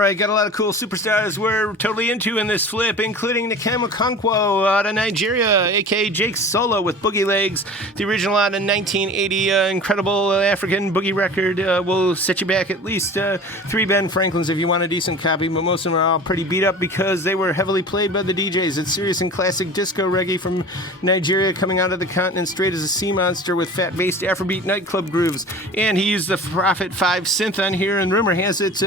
Alright, got a lot of cool superstars we're totally into in this flip, including Nkem Okonkwo out of Nigeria, aka Jake Sollo with Boogie Legs, the original out of 1980, incredible African boogie record. Will set you back at least 3 Ben Franklins if you want a decent copy, but most of them are all pretty beat up because they were heavily played by the DJs. It's serious and classic disco reggae from Nigeria, coming out of the continent straight as a sea monster with fat-based Afrobeat nightclub grooves. And he used the Prophet 5 synth on here, and rumor has it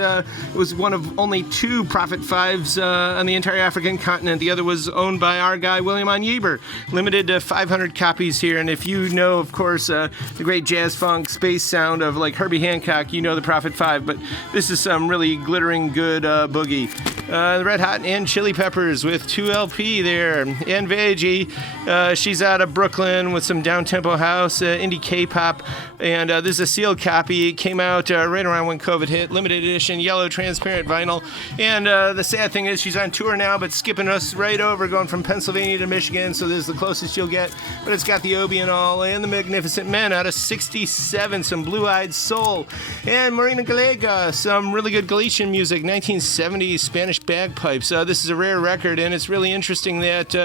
was one of only 2 Prophet 5s on the entire African continent. The other was owned by our guy William Onyeber. Limited to 500 copies here, and if you know, of course, the great jazz funk space sound of like Herbie Hancock, you know the Prophet 5, but this is some really glittering good boogie. The Red Hot and Chili Peppers with 2 LP there, and Veggie. She's out of Brooklyn with some down-tempo house, indie K-pop, and this is a sealed copy. It came out right around when COVID hit. Limited edition, yellow transparent vinyl. And the sad thing is she's on tour now, but skipping us right over, going from Pennsylvania to Michigan, so this is the closest you'll get. But it's got the Obi and all, and the Magnificent Men out of 67, some Blue-Eyed Soul. And Marina Galega, some really good Galician music, 1970s Spanish bagpipes. This is a rare record, and it's really interesting that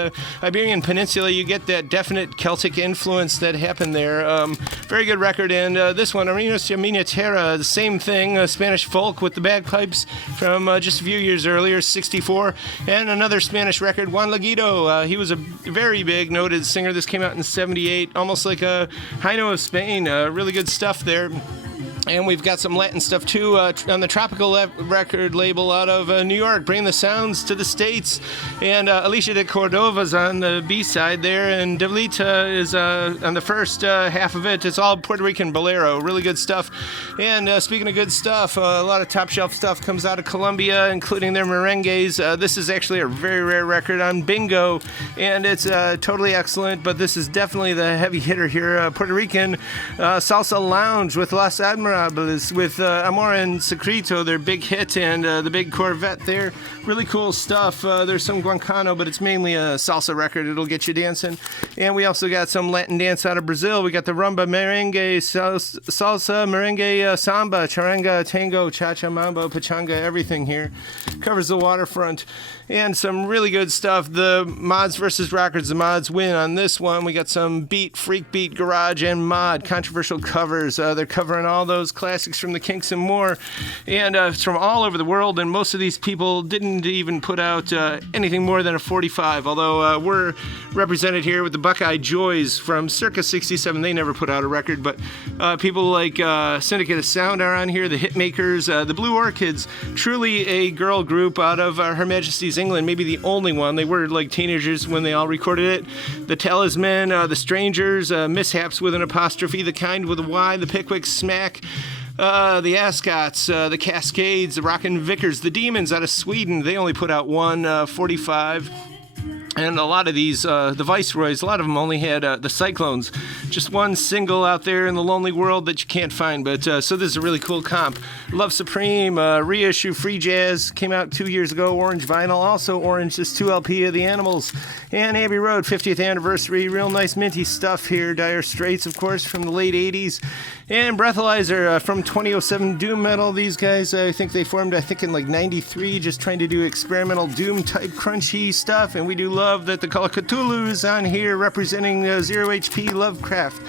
Iberian Peninsula, you get that definite Celtic influence that happened there. Very good record, and this one, Arinos Miniatera, the same thing, Spanish folk with the bagpipes from just a few years earlier, 64. And another Spanish record, Juan Laguido. He was a very big noted singer. This came out in 78, almost like a Jaino of Spain. Really good stuff there. And we've got some Latin stuff too on the Tropical record label out of New York, bringing the sounds to the States. And Alicia de Cordova's on the B side there, and Devlita is on the first half of it. It's all Puerto Rican bolero, really good stuff. And speaking of good stuff, a lot of top shelf stuff comes out of Colombia, including their merengues. This is actually a very rare record on Bingo, and it's totally excellent. But this is definitely the heavy hitter here, Puerto Rican salsa lounge with Los Admirals. With Amor en Secreto, their big hit, and the big Corvette there. Really cool stuff. There's some guancano, but it's mainly a salsa record. It'll get you dancing. And we also got some Latin dance out of Brazil. We got the rumba, merengue, salsa, merengue, samba, charanga, tango, cha-cha, mambo, pachanga, everything here. Covers the waterfront. And some really good stuff. The mods versus rockers. The mods win on this one. We got some beat, freak beat, garage, and mod controversial covers. They're covering all those classics from the Kinks and more. And it's from all over the world. And most of these people didn't even put out anything more than a 45. Although we're represented here with the Buckeye Joys from circa 67. They never put out a record. But people like Syndicate of Sound are on here. The Hitmakers. The Blue Orchids. Truly a girl group out of Her Majesty's England, maybe the only one. They were like teenagers when they all recorded it. The Talisman, the Strangers, Mishaps with an apostrophe, The Kind with a Y, the Pickwick Smack, the Ascots, the Cascades, the Rockin' Vickers, the Demons out of Sweden. They only put out one 45. And a lot of these, the Viceroys, a lot of them only had the Cyclones. Just one single out there in the lonely world that you can't find. But so this is a really cool comp. Love Supreme, reissue Free Jazz, came out 2 years ago. Orange vinyl, also orange, this 2 LP of the Animals. And Abbey Road, 50th anniversary. Real nice minty stuff here. Dire Straits, of course, from the late 80s. And Breathalyzer from 2007 Doom Metal. These guys, I think they formed, in like 93, just trying to do experimental Doom type crunchy stuff. And we do love that the Call of Cthulhu is on here representing Zero HP Lovecraft.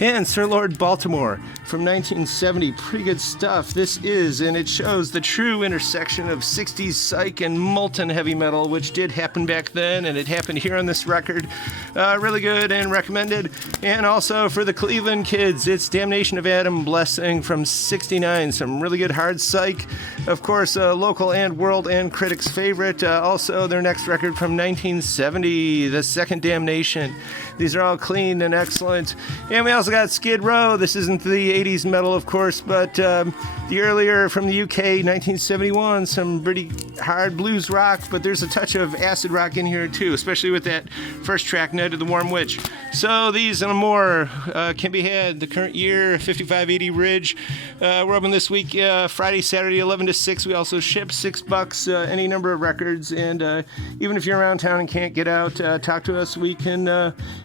And Sir Lord Baltimore from 1970. Pretty good stuff. This is, and it shows the true intersection of 60s psych and molten heavy metal, which did happen back then, and it happened here on this record. Really good and recommended. And also for the Cleveland kids, it's Damnation of Adam Blessing from 69. Some really good hard psych. Of course, local and world and critics' favorite. Also, their next record from 1970, The Second Damnation. These are all clean and excellent. And we also got Skid Row. This isn't the 80s metal, of course, but the earlier from the UK, 1971, some pretty hard blues rock, but there's a touch of acid rock in here too, especially with that first track, Night of the Warm Witch. So these and more can be had the current year, 5580 Ridge. We're open this week, Friday, Saturday, 11 to 6. We also ship $6, any number of records, and even if you're around town and can't get out, talk to us. We can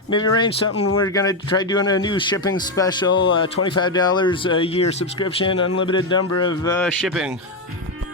maybe arrange something. We're going to try doing a new shipping special, $25 a year subscription, unlimited number of shipping.